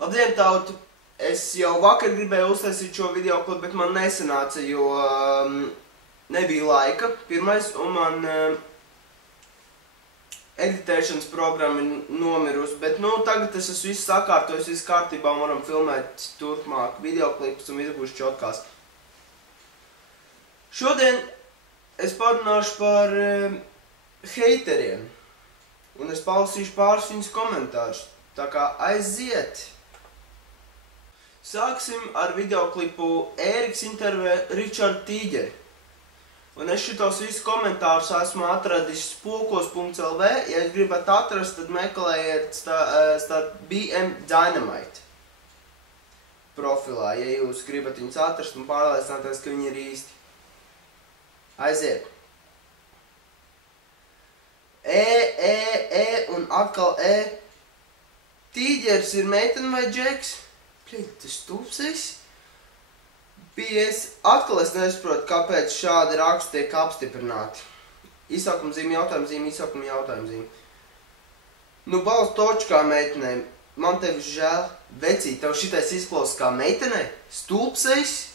Labdien, tautu! Es jau vakar gribēju uztaisīt šo video klipu, bet man nesanāca, jo nebija laika, pirmais, un man editēšanas programma ir nomirusi, bet tagad es esmu viss sakārtojis, viss kārtībā, un varam filmēt turpmāk video klipus un viss būs čotkās. Šodien es parunāšu par heiteriem, un es palasīšu pāris viņus komentārus, tā kā aiziet! Sāksim ar videoklipu Ēriks intervē Richardu Tīģeri. Un es šitos visus komentārus esmu atradis spokos.lv. Ja jūs gribat atrast, tad meklējiet starp BM Dynamite profilā, ja jūs gribat viņus atrast un pārliecināties, ka viņi ir īsti. Aiziet! Un atkal Tīģeris ir meitene vai džeks? Tas stulbs esi? Atkal es nesaprotu, kāpēc šādi raksti tiek apstiprināti. Izsaukumzīme, jautājumzīme, izsaukuma jautājumzīme. Balsts točkā meitenei. Man tevi žēl. Vecīt, tev šitais izklausās kā meitenei? Stulbs esi?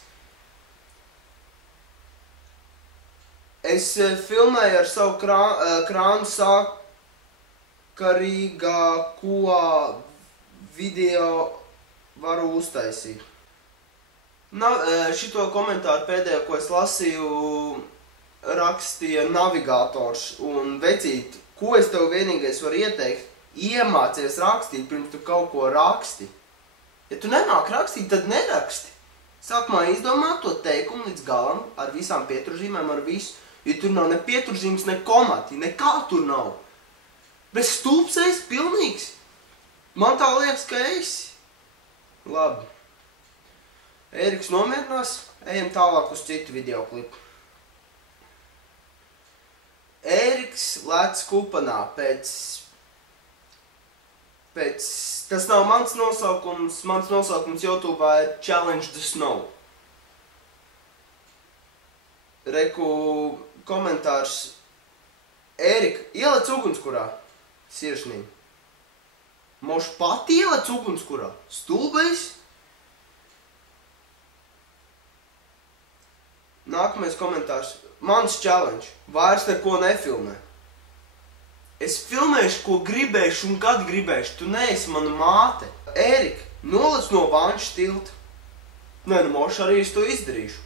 Es filmēju ar savu krānu sakarīgāko video varu uztaisīt. Šito komentāru pēdējo, ko es lasīju, rakstīja navigators. Un vecīt, ko es tev vienīgais varu ieteikt? Iemācies rakstīt, pirms tu kaut ko raksti. Ja tu nemāk rakstīt, tad neraksti. Sākumā izdomā to teikumu līdz galam, ar visām pieturzīmēm, ar visu. Jo tur nav ne pieturzīmes, ne komati, nekā tur nav. Bet stulbs esi pilnīgs. Man tā liekas, ka esi. Labi. Ēriks nomierinās, ejam tālāk uz citu videoklipu. Ēriks lec kupanā tas nav mans nosaukums YouTube'ā ir Challenge the Snow. Reku komentārs. Ērika, ielec ugunskurā. Sirsnīgi. Moš pati ielec ugunskurā. Stulbais. Nākamais komentārs. Mans challenge. Vairs neko nefilmē. Es filmēšu, ko gribēšu un kad gribēšu. Tu neesi mana māte. Ērika, nolec no Vanča tilta. Nē, moš arī es to izdarīšu.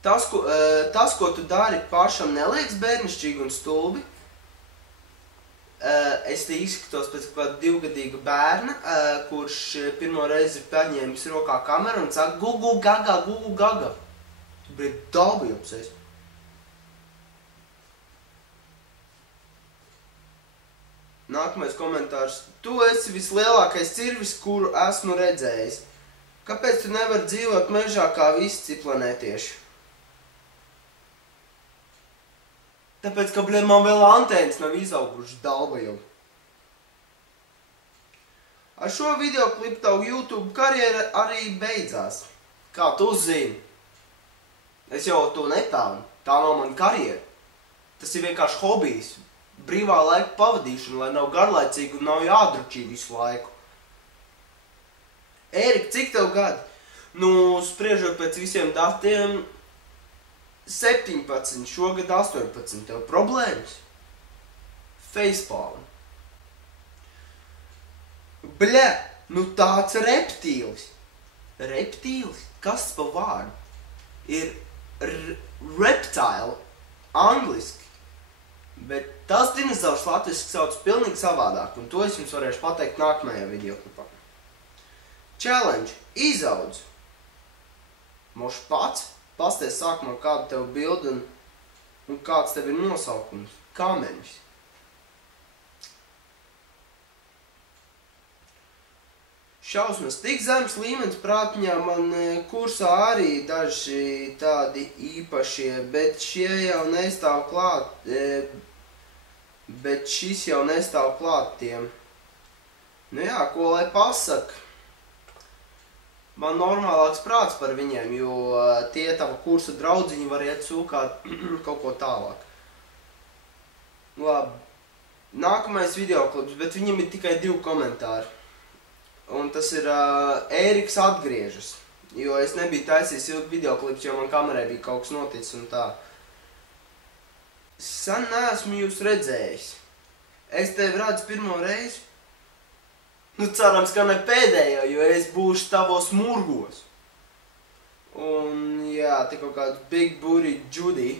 Tas, ko tu dari pašam, neliekas bērnišķīgi un stulbi. Es te izskatos pēc kāda 2-gadīga bērna, kurš pirmo reizi ir paņēmis rokā kameru un saka gugu gaga, gugu gaga. Tu brīd dalbījums esi. Nākamais komentārs. Tu esi vislielākais cirvis, kuru esmu redzējis. Kāpēc tu nevari dzīvot mežā kā visi ciplanētieši? Tāpēc, ka, man vēl antēnas nav izaugušas dalbajumi. Ar šo videoklipu tavu YouTube karjera arī beidzās. Kā tu uzzini? Es jau to netālu. Tā nav mana karjera. Tas ir vienkārši hobijs. Brīvā laika pavadīšana, lai nav garlaicīgi un nav jādručī visu laiku. Ērika, cik tev gadi? Spriežot pēc visiem datiem, 17, šogad 18. Tev problēmas? Facepalm. Bļa, tāds reptīlis. Reptīlis? Kas tas pa vārdu? Ir reptile, angliski. Bet tas dinozaurs latviski sauc pilnīgi savādāk, un to es jums varēšu pateikt nākamajā videoklipā. Challenge. Izaudz. Moš pats. Pasties sākumā kādu tev bildi un kāds tev ir nosaukums. Kameņus. Šausmas. Tik zems līmenis prātņā man kursā arī daži tādi īpašie, bet šie jau nestāv klāt. Bet šis jau nestāv klāt tiem. Ko lai pasaka? Man normālāks prāts par viņiem, jo tie tava kursa draudziņi var iet sūkāt kaut ko tālāk. Labi. Nākamais videoklips, bet viņam ir tikai 2 komentāri. Un tas ir Ēriks atgriežas. Jo es nebiju taisījis ilgu videoklips, jo man kamerai bija kaut kas noticis un tā. Sen neesmu jūs redzējis. Es tevi redzu pirmo reizi. Nu, cerams, ka ne pēdējo, jo es būšu tavos murgos. Un, jā, te kaut kāds Big Booty Judy.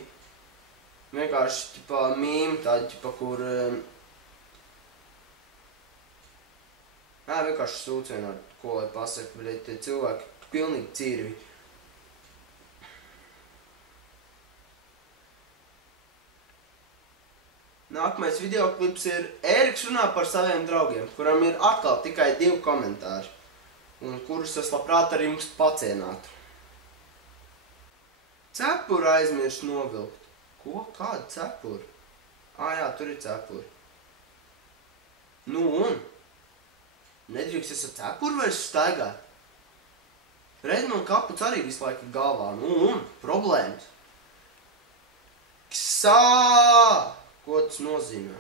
Vienkārši, ķipā, mīm tāda, ķipā, kur... vienkārši sūc vienā, ko lai pasaka, bet tie cilvēki pilnīgi cirvi. Nākamais videoklips ir Ēriks runā par saviem draugiem, kuram ir atkal tikai 2 komentāri, un kurus es labprāt ar jums pacienātu. Cepuru aizmirst novilkt. Ko? Kādu cepuru? Jā, tur ir cepuri. Nu un? Nedrīkst es ar cepuru vairs staigāt. Redz, man kaputs arī visu laiku galvā. Nu un? Problēmas. Ksā! Ko tas nozīmē?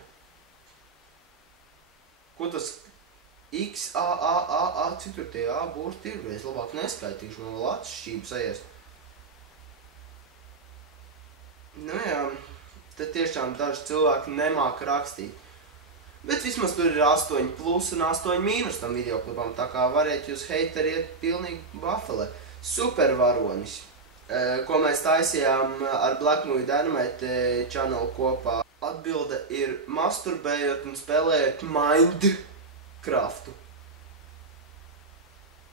Ko tas X, A, cik tur tie A burti ir? Es labāk neskaitīšu, man vēl atšķības aies. Nu jā, tad tiešām daži cilvēki nemāk rakstīt. Bet vismaz tur ir 8 plus un 8 mīnus tam videoklipam, tā kā variet jūs heiteri iet pilnīgi bafelē. Supervaronis, ko mēs taisījām ar Black Movie Dynamite channel kopā. Atbilde ir masturbējot un spēlējot Minecraftu.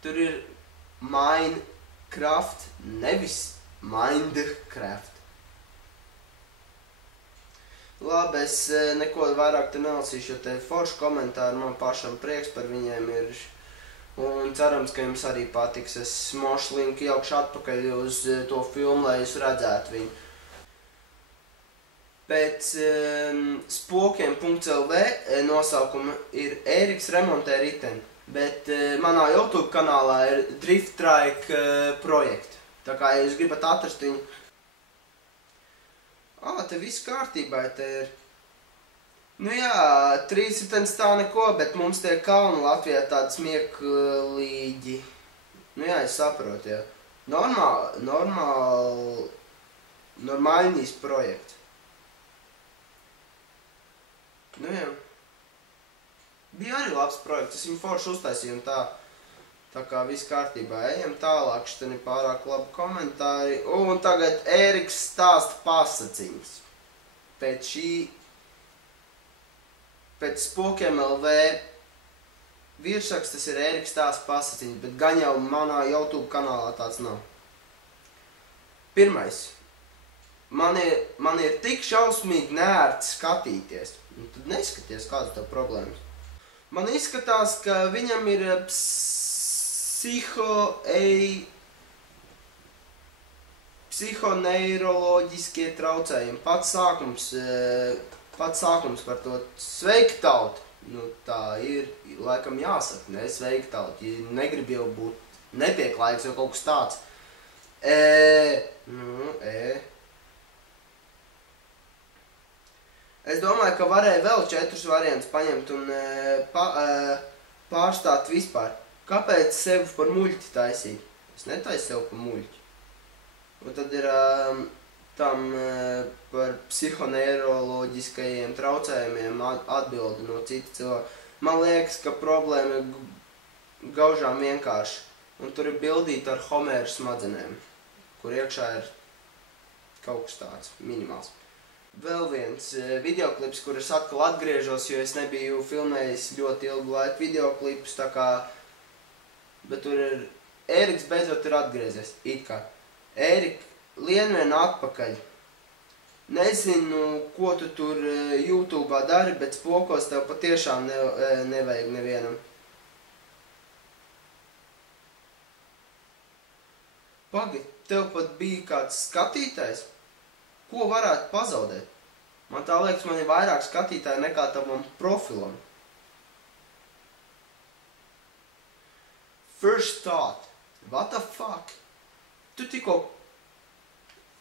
Tur ir Minecraft, nevis Minecraft. Labi, es neko vairāk te nelasīšu, jo te forši komentāri, man pašam prieks par viņiem ir. Un cerams, ka jums arī patiks. Es mošu linku ielikšu atpakaļ uz to filmu, lai jūs redzētu viņu. Pēc spokiem.lv nosaukuma ir Ēriks remontē riteni, bet manā YouTube kanālā ir Drift Trike projekti. Tā kā, ja jūs gribat atrast viņu... te viss kārtībā te ir. Nu jā, 3 ritenis tā neko, bet mums tie kalni Latvijā tādi smieklīgi. Nu jā, es saprotu, jā. Normāļnīs projekts. Nu jā. Bija arī labs projekts, es viņu forši uztaisīju un tā. Tā kā viss kārtībā. Ejam tālāk, šitien ir pārāk labi komentāri. Un tagad Ēriks stāsta pasaciņas. Pēc spokiem LV virsrakstas ir Ēriks stāsta pasaciņas, bet gan jau manā YouTube kanālā tāds nav. Pirmais. Man ir tik šausmīgi neērti skatīties. Nu, tad neskaties, kādas tev problēmas. Man izskatās, ka viņam ir psihoneiroloģiskie traucējumi. Pats sākums par to sveiktaut. Nu, tā ir, laikam jāsaka, ne sveiktaut. Ja negrib jau būt nepieklājīgs vai kaut kas tāds. Es domāju, ka varēja vēl 4 variantus paņemt un pārstāt vispār. Kāpēc sevi par muļķi taisīt? Es netaisu sevi par muļķi. Un tad ir tam par psihoneiroloģiskajiem traucējumiem atbildi no cita cilvēka. Man liekas, ka problēma ir gaužām vienkārši. Un tur ir bildīta ar Homēra smadzenēm, kur iekšā ir kaut kas tāds minimāls. Vēl viens videoklips, kur es atkal atgriežos, jo es nebiju filmējis ļoti ilgu laiku videoklipus, tā kā... Bet tur ir... Ēriks beidzot ir atgriezies, it kā. Ērik, lien vien atpakaļ. Nezinu, ko tu tur YouTube'ā dari, bet spokos tev patiešām nevajag nevienam. Pagi, tev pat bija kāds skatītājs? Ko varētu pazaudēt? Man tā liekas, man ir vairāk skatītāji nekā tavam profilam. First thought. What the fuck? Tu tikko...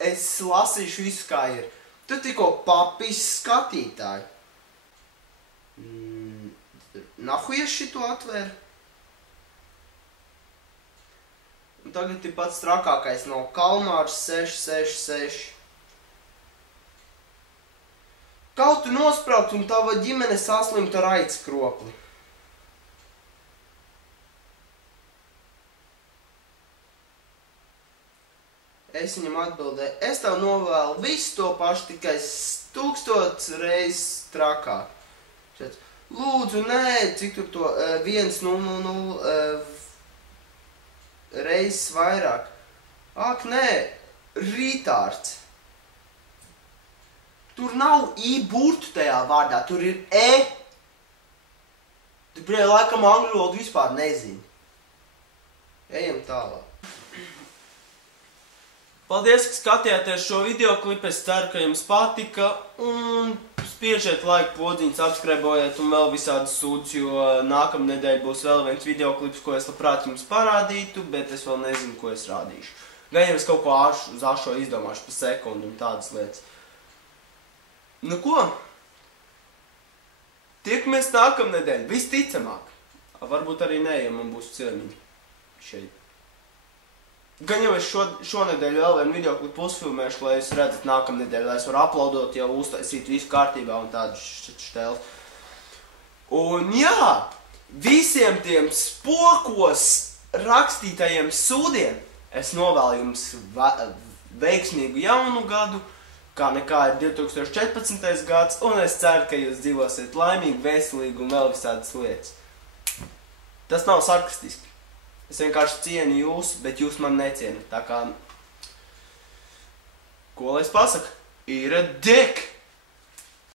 Es lasīšu visu, kā ir. Tu tikko papis skatītāji. Nahujies šito atvēr. Un tagad ir pats trakākais no Kalmārs 666. Kaut tu nospraukt un tava ģimene saslimt ar aids kropli. Es viņam atbildēju, es tev novēlu visu to pašu, tikai 1000 reizes trakāk. Lūdzu, nē, cik tur to 100 reizes vairāk. Ak, nē, rītārds. Tur nav I burtu tajā vārdā, tur ir E. Tu laikam angļu valodu vispār nezini. Ejam tālāk. Paldies, ka skatījāties šo videoklipu, es ceru, ka jums patika, un spiežiet laiku podziņu, subscribojiet un vēl visādas sūdus, jo nākamnedēļ būs vēl viens videoklips, ko es labprāt jums parādītu, bet es vēl nezinu, ko es rādīšu. Gan jau es kaut ko uz ašo izdomāšu pa sekundi un tādas lietas. Nu ko? Tiekamies nākamnedēļ, visticamāk. Varbūt arī ne, ja man būs ciemiņi šeit. Gan jau es šonedēļ vēl vienu videoklipu uzfilmēšu, lai es redzētu nākamnedēļ, lai es varu uploadot, jau uztaisīt visu kārtībā un tādu štēlu. Un jā, visiem tiem spokos rakstītajiem sūdiem es novēlu jums veiksmīgu jaunu gadu, kā nekā ir 2014. gads, un es ceru, ka jūs dzīvosiet laimīgi, veselīgi un vēl visādas lietas. Tas nav sarkastiski. Es vienkārši cienu jūs, bet jūs man necienu. Tā kā, ko lai es pasaku? Ir a dick!